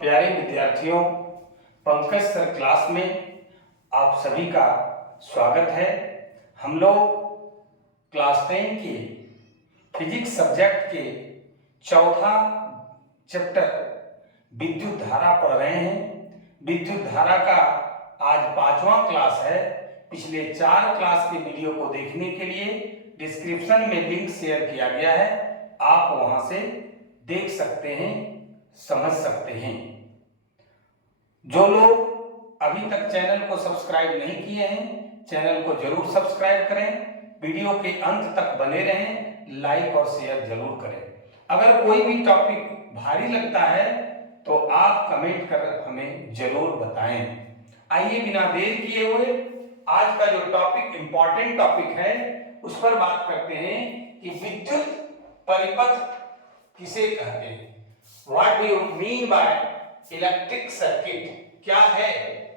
प्यारे विद्यार्थियों, Pankaj sir class में आप सभी का स्वागत है। हम लोग क्लास 10 के फिजिक्स सब्जेक्ट के चौथा चैप्टर विद्युत धारा पढ़ रहे हैं। विद्युत धारा का आज 5वां क्लास है। पिछले 4 क्लास के वीडियो को देखने के लिए डिस्क्रिप्शन में लिंक शेयर किया गया है, आप वहां से देख सकते हैं, समझ सकते हैं। जो लोग अभी तक चैनल को सब्सक्राइब नहीं किए हैं, चैनल को जरूर सब्सक्राइब करें, वीडियो के अंत तक बने रहें, लाइक और शेयर जरूर करें। अगर कोई भी टॉपिक भारी लगता है तो आप कमेंट कर हमें जरूर बताएं। आइए बिना देर किए हुए आज का जो टॉपिक इंपॉर्टेंट टॉपिक है उस पर बात करते हैं कि विद्युत परिपथ किसे कहते हैं। What do you mean by electric circuit? क्या है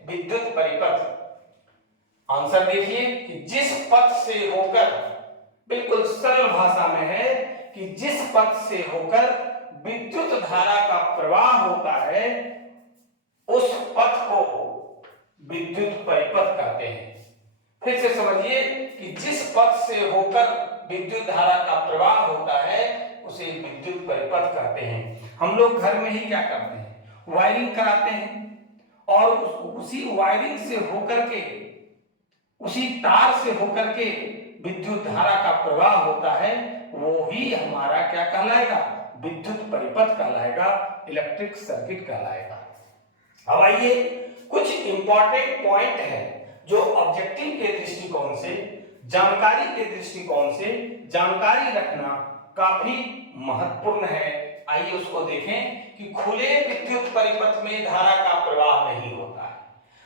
विद्युत परिपथ? आंसर देखिए कि जिस पथ से होकर, बिल्कुल सरल भाषा में है कि जिस पथ से होकर विद्युत धारा का प्रवाह होता है उस पथ को विद्युत परिपथ कहते हैं। फिर से समझिए कि जिस पथ से होकर विद्युत धारा का प्रवाह होता है उसे विद्युत परिपथ कहते हैं। हम लोग घर में ही क्या करते हैं, वायरिंग कराते हैं और उसी वायरिंग से होकर के, उसी तार से होकर के विद्युत धारा का प्रवाह होता है, वो ही हमारा क्या कहलाएगा, विद्युत परिपथ कहलाएगा, इलेक्ट्रिक सर्किट कहलाएगा। अब आइए कुछ इंपॉर्टेंट पॉइंट है जो ऑब्जेक्टिव के दृष्टिकोण से, जानकारी के दृष्टिकोण से जानकारी रखना काफी महत्वपूर्ण है। आइए उसको देखें कि खुले विद्युत परिपथ में धारा का प्रवाह नहीं होता है।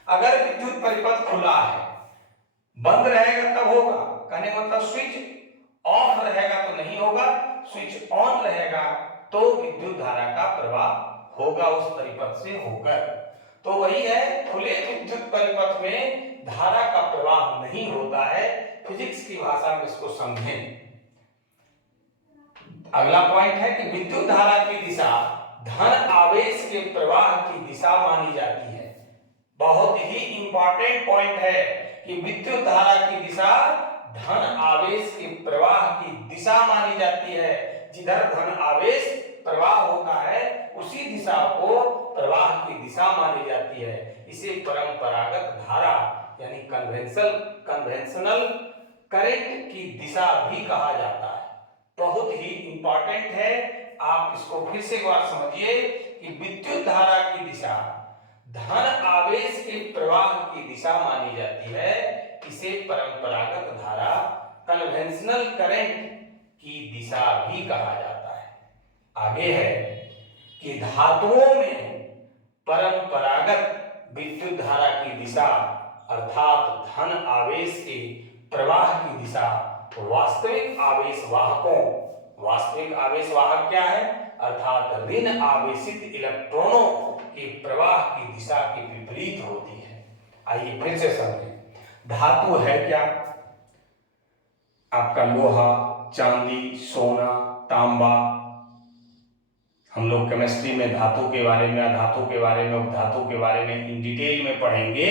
अगर विद्युत परिपथ खुला है, बंद रहेगा तब होगा, कहने का मतलब स्विच ऑफ रहेगा तो नहीं होगा, स्विच ऑन रहेगा तो विद्युत धारा का प्रवाह होगा, उस परिपथ से होकर। तो वही है, खुले विद्युत परिपथ में धारा का प्रवाह नहीं होता है। फिजिक्स की भाषा में इसको समझें। अगला पॉइंट है कि विद्युत धारा की दिशा धन आवेश के प्रवाह की दिशा मानी जाती है। बहुत ही इंपॉर्टेंट पॉइंट है कि विद्युत धारा की दिशा धन आवेश के प्रवाह की दिशा मानी जाती है। जिधर धन आवेश प्रवाह होता है उसी दिशा को प्रवाह की दिशा मानी जाती है। इसे परंपरागत धारा यानी कन्वेंशनल करंट की दिशा भी कहा जाता है। बहुत ही इंपॉर्टेंट है, आप इसको फिर से एक बार समझिए कि विद्युत धारा की दिशा धन आवेश के प्रवाह की दिशा मानी जाती है। इसे परंपरागत धारा कन्वेंशनल करंट की दिशा भी कहा जाता है। आगे है कि धातुओं में परंपरागत विद्युत धारा की दिशा अर्थात धन आवेश के प्रवाह की दिशा वास्तविक आवेश वाहकों, वास्तविक आवेश वाहक क्या है, अर्थात ऋण आवेशित इलेक्ट्रॉनों के प्रवाह की दिशा के विपरीत होती है। आइए फिर से समझें। धातु है क्या, आपका लोहा, चांदी, सोना, तांबा। हम लोग केमिस्ट्री में धातु के बारे में, अधातु के बारे में, उपधातु के बारे में इन डिटेल में पढ़ेंगे,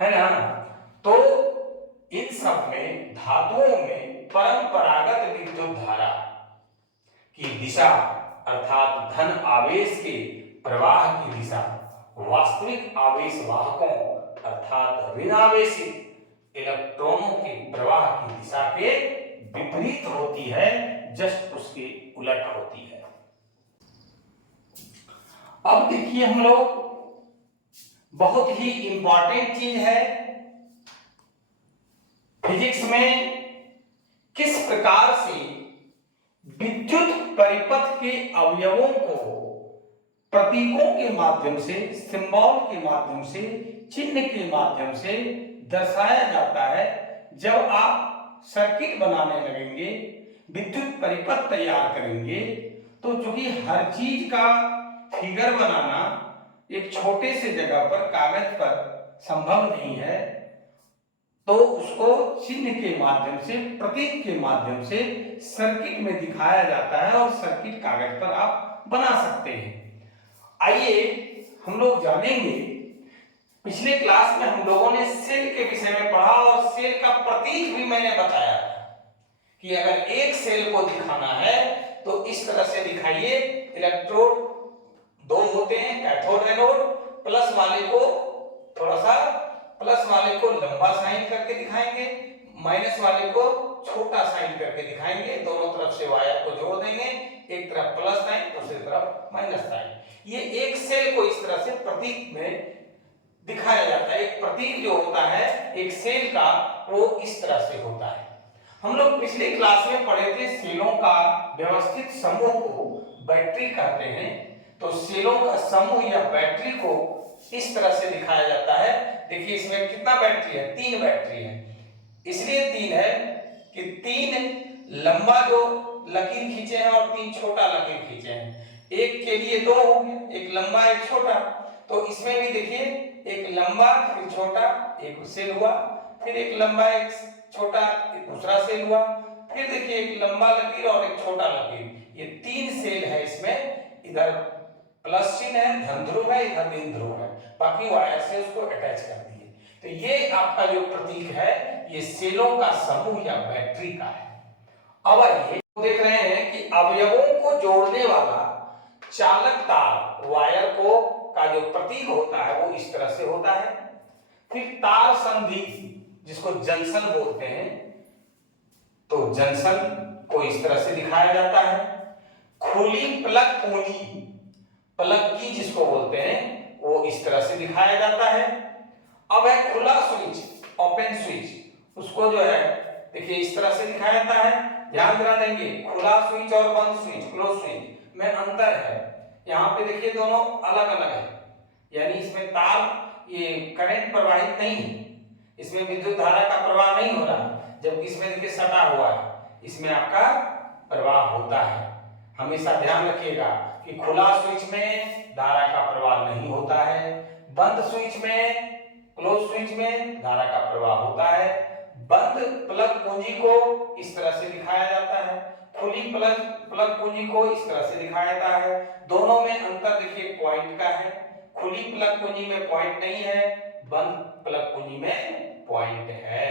है ना। तो इन सब में धातुओं में परंपरागत विद्युत धारा की दिशा अर्थात धन आवेश के प्रवाह की दिशा वास्तविक आवेश वाहकों अर्थात ऋणावेशित इलेक्ट्रॉनों के प्रवाह की दिशा के विपरीत होती है, जस्ट उसके उलट होती है। अब देखिए, हम लोग बहुत ही इंपॉर्टेंट चीज है फिजिक्स में, किस प्रकार से विद्युत परिपथ के अवयवों को प्रतीकों के माध्यम से, सिंबल के माध्यम से, चिन्ह के माध्यम से दर्शाया जाता है। जब आप सर्किट बनाने लगेंगे, विद्युत परिपथ तैयार करेंगे, तो चूंकि हर चीज का फिगर बनाना एक छोटे से जगह पर कागज पर संभव नहीं है, तो उसको चिन्ह के माध्यम से, प्रतीक के माध्यम से सर्किट में दिखाया जाता है और सर्किट कागज पर आप बना सकते हैं। आइए हम लोग जानेंगे। पिछले क्लास में हम लोगों ने सेल के विषय में पढ़ा और सेल का प्रतीक भी मैंने बताया था कि अगर एक सेल को दिखाना है तो इस तरह से दिखाइए। इलेक्ट्रोड दो होते हैं, कैथोड एनोड। प्लस वाले को थोड़ा सा प्लस वाले को लंबा साइन करके दिखाएंगे, माइनस वाले को छोटा साइन करके दिखाएंगे। दोनों तरफ से वायर को जोड़ देंगे, एक तरफ प्लस साइन, दूसरी तरफ माइनस साइन। ये एक सेल को इस तरह से प्रतीक में दिखाया जाता है। एक प्रतीक जो होता है एक सेल का, वो इस तरह से होता है। हम लोग पिछले क्लास में पढ़े थे सेलों का व्यवस्थित समूह को बैटरी कहते हैं। तो सेलों का समूह या बैटरी को इस तरह से दिखाया जाता है। देखिए इसमें कितना बैटरी है, 3 बैटरी है। इसलिए 3 है कि 3 लंबा जो लकीर खींचे हैं और 3 छोटा लकीर खींचे हैं। एक के लिए 2 हो गए, एक लंबा एक छोटा। तो इसमें भी देखिए एक लंबा फिर छोटा एक सेल हुआ, फिर एक लंबा एक छोटा एक दूसरा सेल हुआ, फिर देखिए एक लंबा लकीर और एक छोटा लकीर। ये 3 सेल है इसमें। इधर प्लस चिन्ह है, धन ध्रुव है, इधर ऋण ध्रुव है, बाकी वायर से उसको अटैच कर दिए। तो ये आपका जो प्रतीक है ये सेलों का समूह या बैटरी का है। अब आइए देख रहे हैं कि अवयवों को जोड़ने वाला चालक तार वायर को का जो प्रतीक होता है वो इस तरह से होता है। फिर तार संधि जिसको जंक्शन बोलते हैं, तो जंक्शन को इस तरह से दिखाया जाता है। खुली प्लग कुंजी, प्लग की जिसको बोलते हैं, वो इस तरह से दिखाया जाता है। अब है खुला स्विच, ओपन स्विच, उसको जो है देखिए इस तरह से दिखाया जाता है। ध्यान देना देंगे, खुला स्विच और बंद स्विच, क्लोज स्विच में अंतर है। यहाँ पे देखिए दोनों अलग अलग है, यानी इसमें तार ये करंट प्रवाहित नहीं है, इसमें विद्युत धारा का प्रवाह नहीं हो रहा है, जबकि इसमें देखिए सटा हुआ है, इसमें आपका प्रवाह होता है। हमेशा ध्यान रखिएगा कि खुला स्विच में धारा का प्रवाह नहीं होता है, बंद स्विच में क्लोज स्विच में धारा का प्रवाह होता है। बंद प्लग कुंजी को इस तरह से दिखाया जाता है, खुली प्लग कुंजी को इस तरह से दिखाया जाता है। दोनों में अंतर देखिए पॉइंट का है। खुली प्लग कुंजी में पॉइंट नहीं है, बंद प्लग कुंजी में पॉइंट है।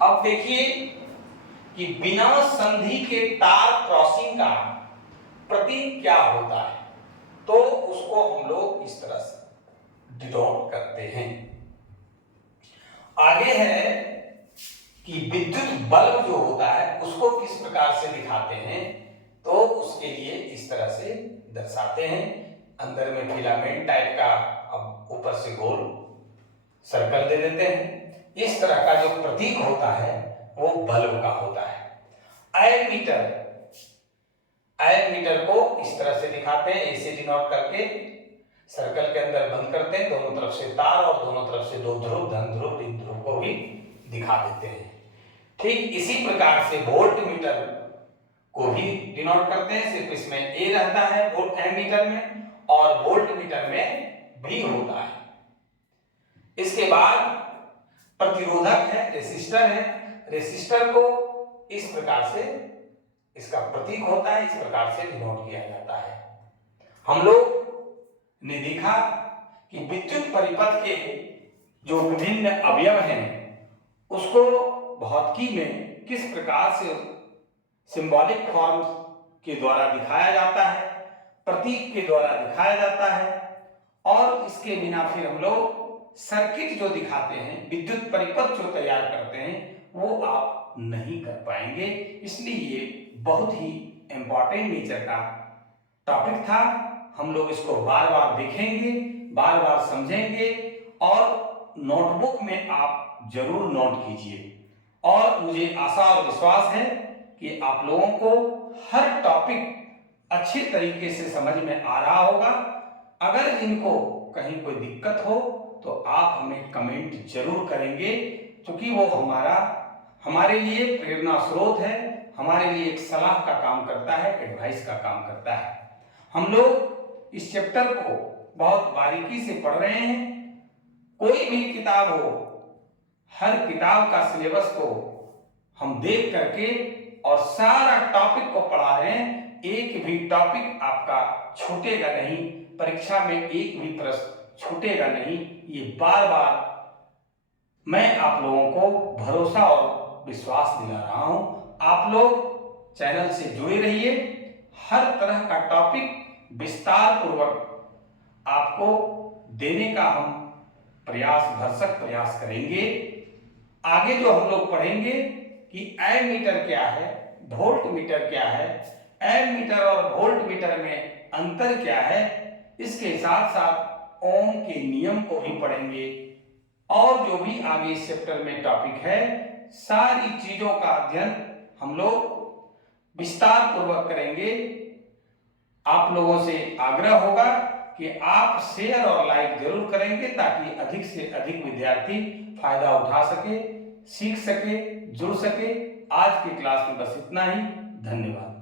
अब देखिए कि बिना संधि के तार क्रॉसिंग का प्रतीक क्या होता है, तो उसको हम लोग इस तरह से डिनोट करते हैं। आगे है कि विद्युत बल्ब जो होता है उसको किस प्रकार से दिखाते हैं, तो उसके लिए इस तरह से दर्शाते हैं। अंदर में फिलामेंट टाइप का, अब ऊपर से गोल सर्कल दे देते हैं। इस तरह का जो प्रतीक होता है वो बल्ब का होता है। एमीटर को इस तरह से दिखाते हैं, ऐसे डिनोट करके सर्कल के अंदर बंद करते हैं, दोनों तरफ से तार और दोनों तरफ से 2 ध्रुव, धन ध्रुव ऋण ध्रुव को भी दिखा देते हैं। ठीक इसी प्रकार से वोल्ट मीटर को भी डिनोट करते हैं, सिर्फ इसमें ए रहता है वोल्ट एमीटर में, और वोल्ट मीटर में भी होता है। इसके बाद प्रतिरोधक है, रेसिस्टर है। रेसिस्टर को इस प्रकार से इसका प्रतीक होता है, इस प्रकार से डिनोट किया जाता है। हम लोग ने देखा कि विद्युत परिपथ के जो विभिन्न अवयव हैं उसको भौतिकी में किस प्रकार से सिंबॉलिक फॉर्म के द्वारा दिखाया जाता है, प्रतीक के द्वारा दिखाया जाता है। और इसके बिना फिर हम लोग सर्किट जो दिखाते हैं, विद्युत परिपथ जो तैयार करते हैं, वो आप नहीं कर पाएंगे। इसलिए ये बहुत ही इंपॉर्टेंट नेचर का टॉपिक था। हम लोग इसको बार बार देखेंगे, बार बार समझेंगे, और नोटबुक में आप जरूर नोट कीजिए। और मुझे आशा और विश्वास है कि आप लोगों को हर टॉपिक अच्छे तरीके से समझ में आ रहा होगा। अगर इनको कहीं कोई दिक्कत हो तो आप हमें कमेंट जरूर करेंगे, क्योंकि वो हमारे लिए प्रेरणा स्रोत है, हमारे लिए एक सलाह का काम करता है, एडवाइस का काम करता है। हम लोग इस चैप्टर को बहुत बारीकी से पढ़ रहे हैं। कोई भी किताब हो, हर किताब का सिलेबस को हम देख करके और सारा टॉपिक को पढ़ा रहे हैं, एक भी टॉपिक आपका छूटेगा नहीं, परीक्षा में एक भी प्रश्न छूटेगा नहीं। ये बार बार मैं आप लोगों को भरोसा और विश्वास दिला रहा हूं। आप लोग चैनल से जुड़े रहिए। हर तरह का टॉपिक विस्तार पूर्वक आपको देने का हम भरसक प्रयास करेंगे। आगे जो हम लोग पढ़ेंगे कि एमीटर क्या है, वोल्ट मीटर क्या है, एमीटर और वोल्ट मीटर में अंतर क्या है, इसके साथ साथ ओम के नियम को भी पढ़ेंगे। और जो भी आगे इस चैप्टर में टॉपिक है, सारी चीजों का अध्ययन हम लोग विस्तार पूर्वक करेंगे। आप लोगों से आग्रह होगा कि आप शेयर और लाइक जरूर करेंगे ताकि अधिक से अधिक विद्यार्थी फायदा उठा सके, सीख सके, जुड़ सके। आज की क्लास में बस इतना ही। धन्यवाद।